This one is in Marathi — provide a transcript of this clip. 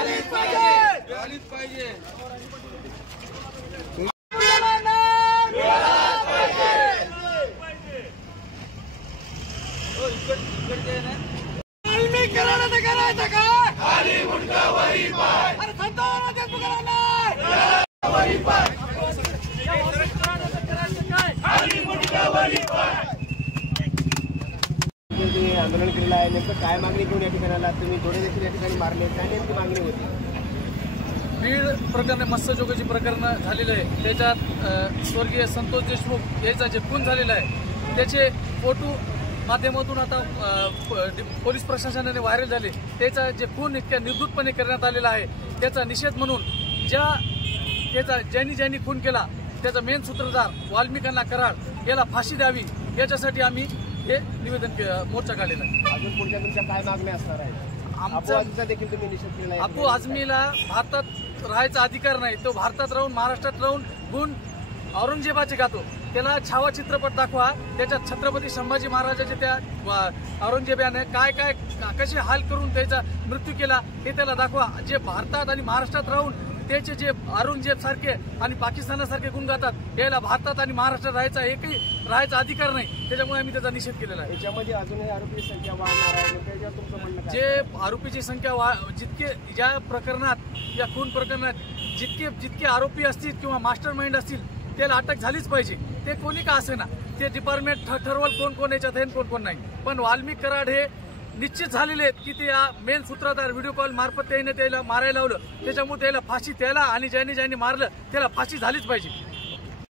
मिळालीच पाहिजे। करायचं काय खाली मुंडका वरी पाय अरे संतान देशमुखांना वरी पाय खाली मुंडका वरी पाय। आंदोलन केलेलं आहे, नेमकं काय मागणी घेऊन या ठिकाणाला तुम्ही थोडे देखील या ठिकाणी मारले, काय नेमकी मागणी होती? बीड प्रकरण मत्स्यचोरीची प्रकरण झालेलं आहे, त्याच्यात स्वर्गीय संतोष देशमुख याचा जे खून झालेला आहे त्याचे फोटो माध्यमातून आता पोलीस प्रशासनाने व्हायरल झाले। त्याचा जे खून इतक्या निर्धुतपणे करण्यात आलेला आहे त्याचा निषेध म्हणून ज्यांनी खून केला त्याचा मेन सूत्रधार वाल्मिकांना कराड याला फाशी द्यावी याच्यासाठी आम्ही हे निवेदन मोर्चा काढलेला आहे। अजून पुढच्या तुमच्या काय मागण्या असणार आहेत? आमचा देखील तुम्ही निषेध केला आहे। अबू आझमीला भारतात राहायचा अधिकार नाही, तो भारतात राहून महाराष्ट्रात राहून गुण औरंगजेबाचे गातो, त्याला छावा चित्रपट दाखवा, त्याच्यात छत्रपती संभाजी महाराजाचे त्या औरंगजेबाने काय काय कसे हाल करून त्याचा मृत्यू केला हे त्याला दाखवा। जे भारतात आणि महाराष्ट्रात राहून त्याचे जे औरंगजेब सारखे आणि पाकिस्तानासारखे गुण गातात याला भारतात आणि महाराष्ट्रात राहायचा अधिकार नाही, त्याच्यामुळे आम्ही त्याचा निषेध केलेला आहे। याच्यामध्ये अजूनही आरोपी संख्या वाढणार आहे, त्याच्यावर तुमचं म्हणणं काय? जे आरोपीची संख्या जितके ज्या प्रकरणात या खून प्रकरणात जितके आरोपी असतील किंवा मास्टर माइंड असतील त्याला अटक झालीच पाहिजे, ते कोणी का असेना, ते डिपार्टमेंट ठरवल कोण याच्यात आहे कोण नाही, पण वाल्मिक कराड हे निश्चित झालेले आहेत की ते मेन सूत्रधार व्हिडिओ कॉल मार्फत त्याला मारायला लावलं, त्याच्यामुळे त्याला फाशी, त्याला आणि ज्यांनी मारलं त्याला फाशी झालीच पाहिजे।